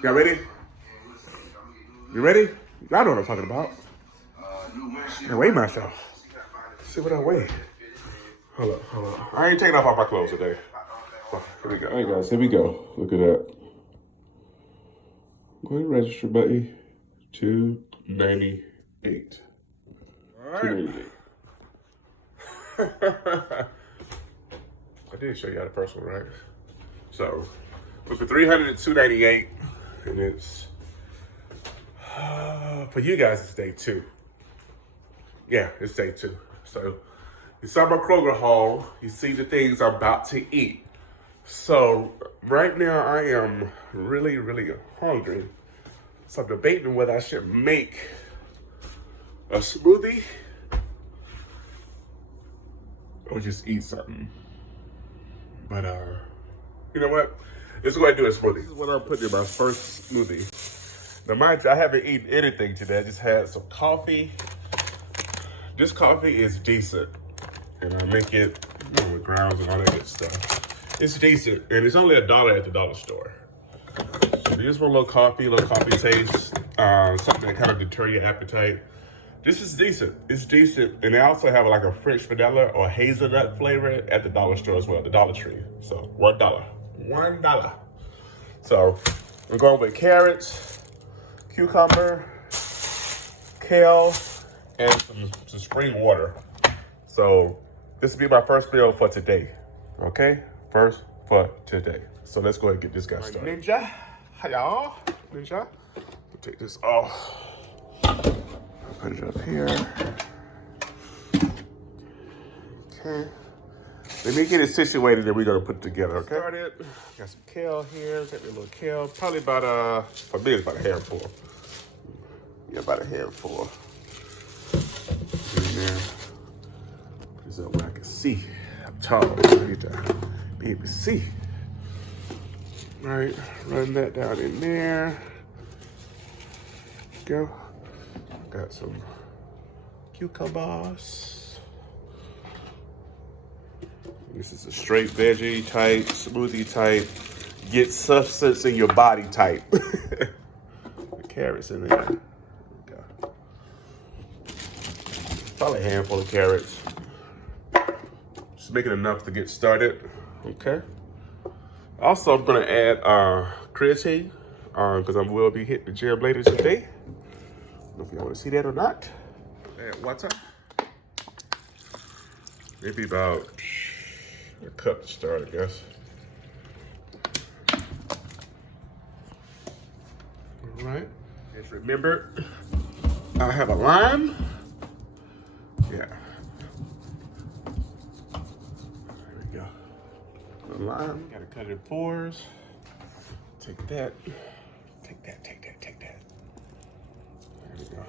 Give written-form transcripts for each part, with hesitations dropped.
Y'all ready? You ready? Y'all know what I'm talking about. I weigh myself. See what I weigh. Hold up, hold up. I ain't taking off all my clothes today. Here we go. All right, guys, here we go. Look at that. Go ahead and register, buddy. 298. All right. 298. I did show you how the first one, right? So, with the 300 at 298, and it's, for you guys, it's day 2. Yeah, it's day 2. So, you saw my Kroger haul. You see the things I'm about to eat. So, right now, I am really, really hungry. So, I'm debating whether I should make a smoothie or just eat something. But, you know what? Let's go ahead and do a smoothie. This is what I'm putting in my first smoothie. Now, mind you, I haven't eaten anything today. I just had some coffee. This coffee is decent. And I make it with grounds and all that good stuff. It's decent. And it's only $1 at the dollar store. So you just want a little coffee taste, something that kind of deter your appetite. This is decent. It's decent. And they also have like a French vanilla or hazelnut flavor at the dollar store as well, the Dollar Tree. So $1. $1. So we're going with carrots, cucumber, kale, and some spring water. So this will be my first meal for today. Okay? First for today. So let's go ahead and get this guy started. Ninja. Hi y'all. Ninja. We'll take this off. Put it up here. Okay. Let me get it situated that we're gonna put it together, okay? Started. Got some kale here. Take a little kale. Probably about for me it's about a handful. Yeah, about a handful. In there. Put this up where I can see. I'm tall. I need to be able to see. All right, run that down in there. Go. Got some cucumbers. This is a straight veggie type, smoothie type, get substance in your body type. The carrots in there. Okay. Probably a handful of carrots. Just making enough to get started. Okay. Also, I'm gonna add creatine because I will be hitting the gym later today. I don't know if y'all want to see that or not. Add water. Maybe about a cup to start, I guess. All right. Just remember, I have a lime. Yeah. There we go. A lime. Gotta cut it in 4s. Take that. Take that. Take that. Take that. There we go.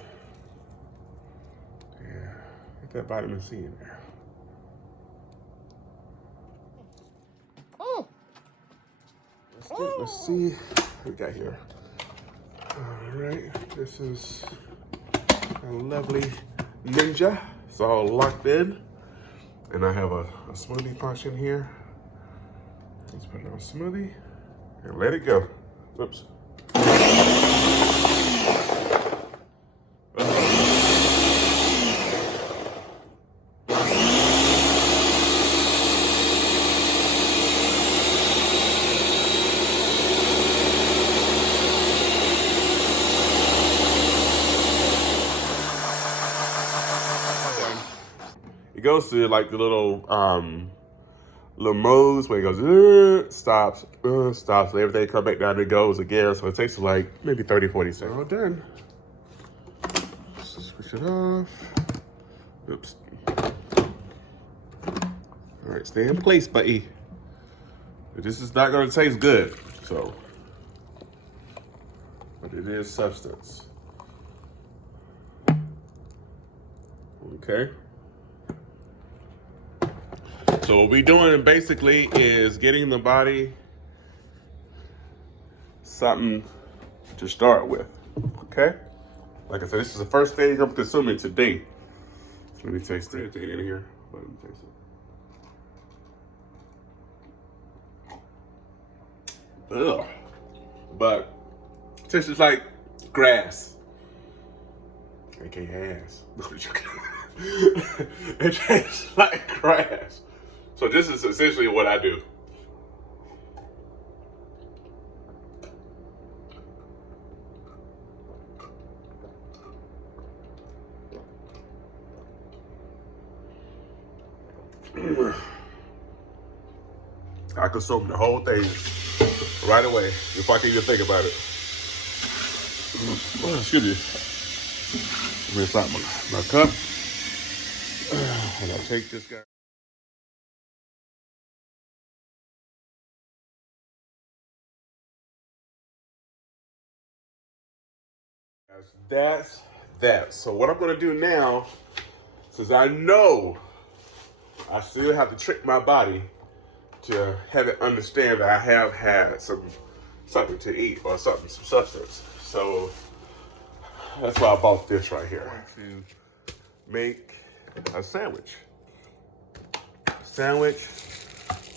Yeah. Get that vitamin C in there. Let's see what we got here. All right, this is a lovely Ninja. It's all locked in. And I have a smoothie portion here. Let's put it on a smoothie and let it go. Oops. It goes to like the little modes where it goes, stops, stops, and everything come back down and it goes again. So it takes like maybe 30, 40 seconds. All done. Switch it off. Oops. All right, stay in place, buddy. This is not gonna taste good, so. But it is substance. Okay. So what we're doing basically is getting the body something to start with, okay? Like I said, this is the first thing I'm consuming today. So let me taste it in here. Let me taste it. Ugh. But Tastes just like grass. AKA ass. It tastes like grass. So this is essentially what I do. I consume the whole thing right away if I can even think about it. Oh, excuse me. Rinse out my cup. And I'll take this guy. That's that. So what I'm gonna do now, since I know I still have to trick my body to have it understand that I have had something to eat or some substance. So that's why I bought this right here. I'm going to make a sandwich.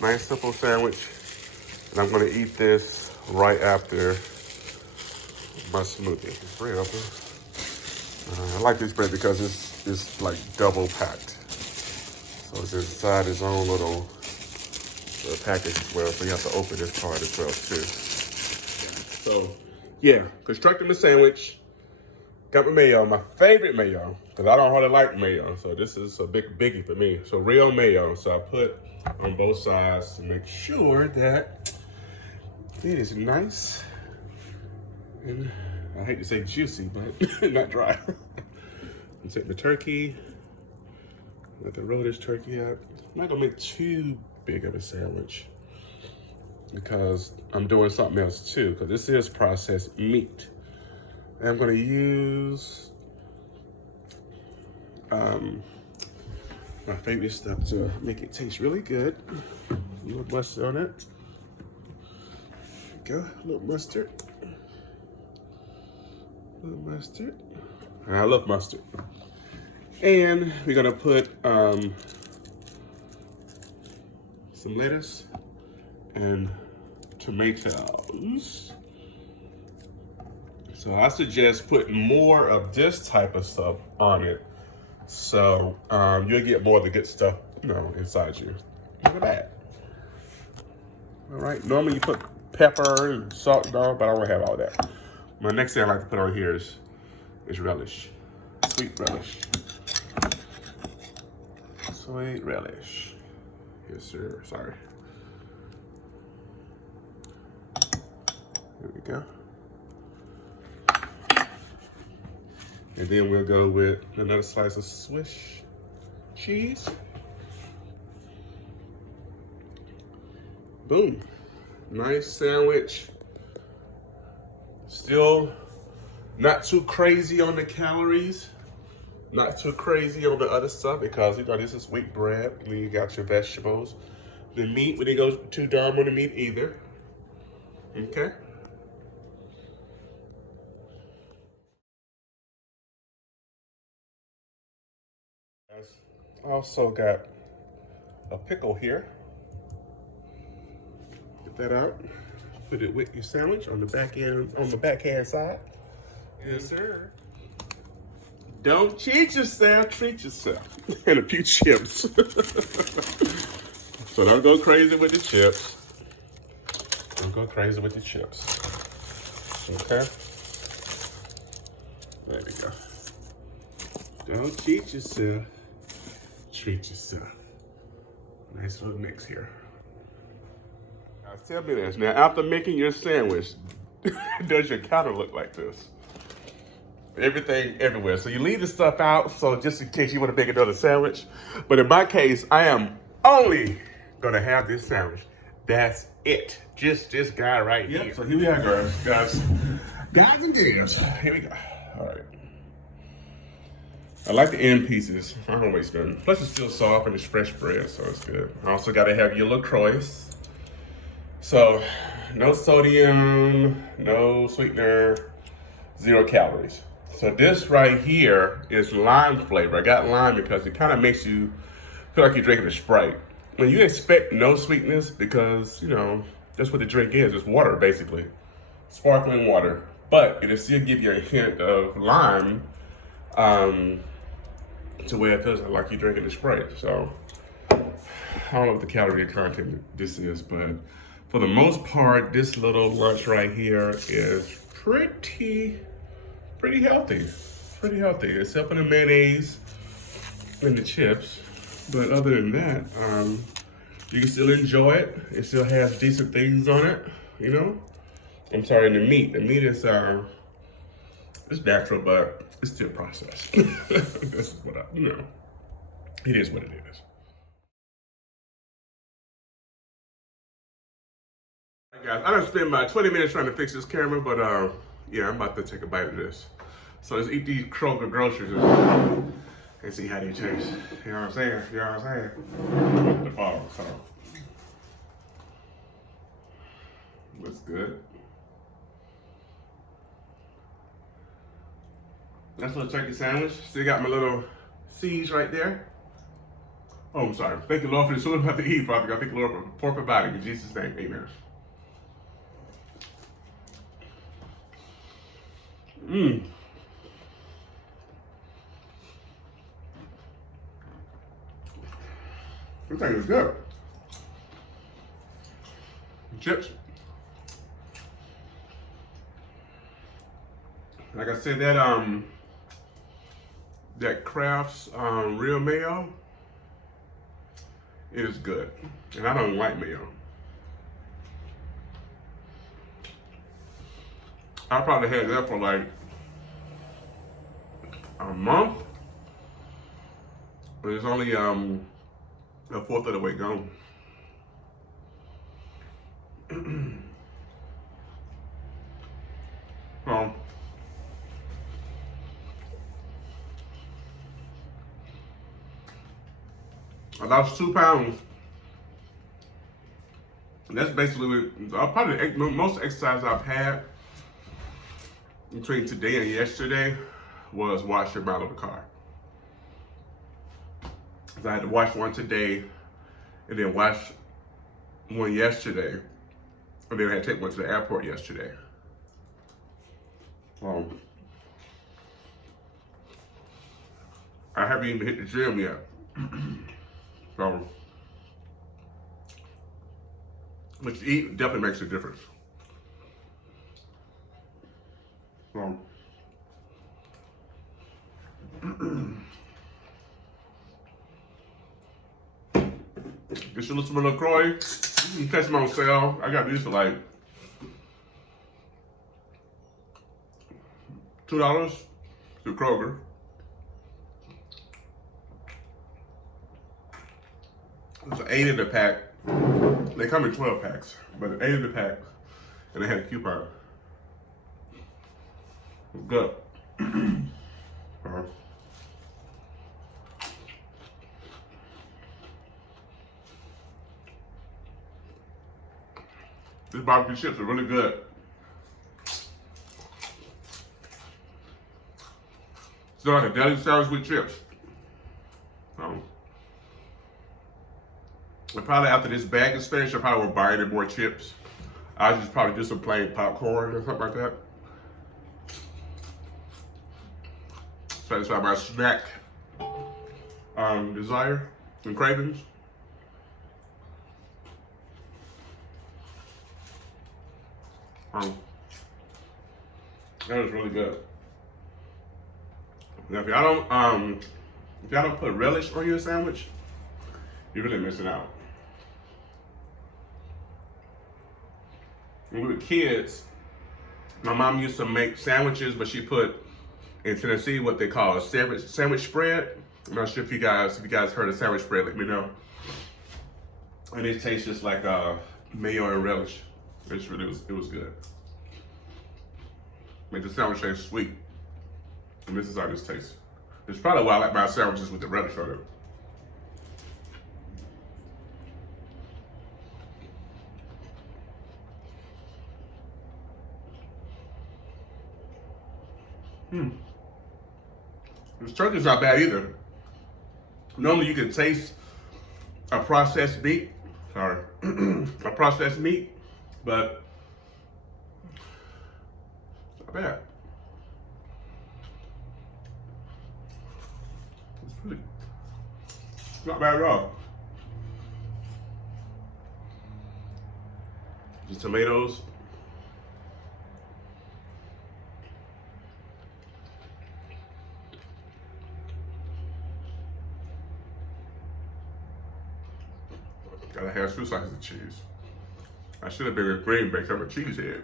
Nice simple sandwich. And I'm gonna eat this right after my smoothie. This bread up here. I like this bread because it's like double packed. So it's inside its own little package as well. So you have to open this part as well too. So yeah, constructing the sandwich. Got my mayo, my favorite mayo, because I don't hardly like mayo. So this is a big biggie for me. So real mayo. So I put on both sides to make sure that it is nice and I hate to say juicy, but not dry. And take the turkey. Let me roll this turkey out. I'm not gonna make too big of a sandwich because I'm doing something else too, because this is processed meat. And I'm gonna use my favorite stuff to make it taste really good. A little mustard on it. Go, a little mustard. A little mustard. And I love mustard. And we're gonna put some lettuce and tomatoes. So I suggest putting more of this type of stuff on it, so you'll get more of the good stuff, inside you. Look at that. All right. Normally you put pepper and salt and all, but I don't have all that. My next thing I like to put on here is relish, sweet relish. Sweet relish. Yes, sir. Sorry. There we go. And then we'll go with another slice of Swiss cheese. Boom. Nice sandwich. Still not too crazy on the calories. Not too crazy on the other stuff because, this is wheat bread. And then you got your vegetables. The meat, we didn't go too dumb on the meat either. Okay. Also got a pickle here. Get that out. Put it with your sandwich on the backhand side. Yes, sir. Don't cheat yourself, treat yourself. And a few chips. So don't go crazy with the chips. Don't go crazy with the chips. Okay? There we go. Don't cheat yourself. Treat yourself. Nice little mix here. Now tell me this. Now after making your sandwich, does your counter look like this? Everything everywhere. So you leave the stuff out, so just in case you want to make another sandwich. But in my case, I am only gonna have this sandwich. That's it. Just this guy right here. So here we are, guys and girls. Here we go. All right. I like the end pieces. I don't waste them. Plus it's still soft and it's fresh bread, so it's good. I also gotta have your LaCroix. So no sodium, no sweetener, 0 calories. So this right here is lime flavor. I got lime because it kind of makes you feel like you're drinking a Sprite. When you expect no sweetness, because that's what the drink is. It's water, basically. Sparkling water. but it'll still give you a hint of lime, to where it feels like you're drinking a Sprite. So I don't know what the calorie content this is, but for the most part, this little lunch right here is pretty healthy. Pretty healthy, except for the mayonnaise and the chips. But other than that, you can still enjoy it. It still has decent things on it, you know? I'm sorry, the meat. The meat is it's natural, but it's still processed. This is what it is what it is. All right, guys, I done spent about 20 minutes trying to fix this camera, but yeah, I'm about to take a bite of this. So let's eat these Kroger groceries and see how they taste. You know what I'm saying? You know what I'm saying? The bottle, so. Looks good. That's a little turkey sandwich. Still got my little seeds right there. Oh, I'm sorry. Thank you, Lord, for this. So I'm about to eat, Father God. Thank you, Lord, for providing. In Jesus' name, amen. This thing is good. Chips. Like I said, that Kraft's real mayo, it is good. And I don't like mayo. I probably had that for like a month. But it's only a fourth of the way gone. I lost 2 pounds. And that's basically probably the most exercise I've had between today and yesterday was washing my little car. So I had to wash one today and then wash one yesterday. And then I had to take one to the airport yesterday. I haven't even hit the gym yet. So, what you eat definitely makes a difference. So, get your little LaCroix. You can catch them on sale. I got these for like $2 through Kroger. It's 8 in the pack. They come in 12 packs, but 8 in the pack, and they had a coupon. Good. These barbecue chips are really good. It's like a deli sandwich with chips. And probably after this bag is finished, I probably won't buy any more chips. I'll just probably do some plain popcorn or something like that. Satisfy my snack desire and cravings. That is really good. Now, if y'all don't put relish on your sandwich, you're really missing out. When we were kids, my mom used to make sandwiches, but she put in Tennessee what they call a sandwich spread. I'm not sure if you guys heard of sandwich spread, let me know. And it tastes just like mayo and relish. It was good. Make the sandwich taste sweet. And this is how this tastes. It's probably why I like my sandwiches with the relish on it. This turkey's not bad either. Normally you can taste a processed meat, but Not bad. It's pretty, not bad at all. The tomatoes. Gotta have 2 slices of cheese. I should have been a green baked up a cheesehead.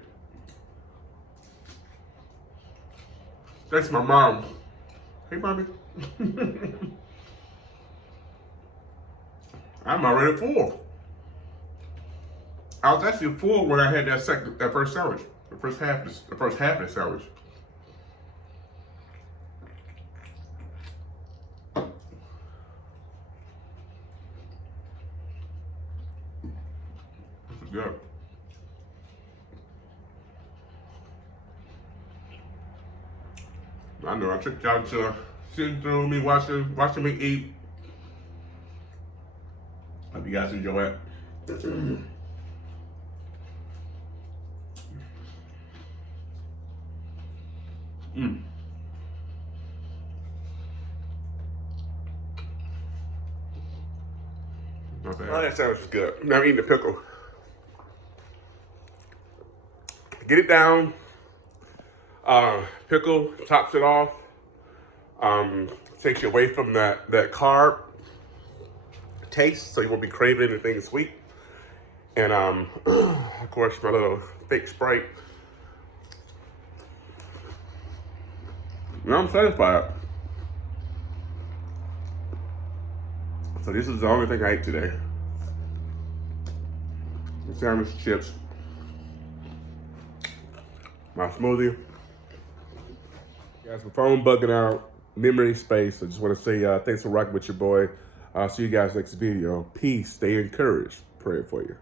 That's my mom. Hey, mommy. I'm already full. I was actually full when I had that first sandwich, the first half of the sandwich. This is good. I know I tricked y'all to sitting through me watching me eat. Hope you guys enjoy it. Not bad. Oh, that sandwich is good. Now I'm eating the pickle. Get it down. Pickle tops it off. Takes you away from that carb taste, so you won't be craving anything sweet. And of course, my little fake Sprite. Now I'm satisfied. So this is the only thing I ate today. The sandwich, chips, my smoothie. Guys, my phone bugging out, memory space. I just want to say thanks for rocking with your boy. I'll see you guys next video. Peace, stay encouraged. Praying for you.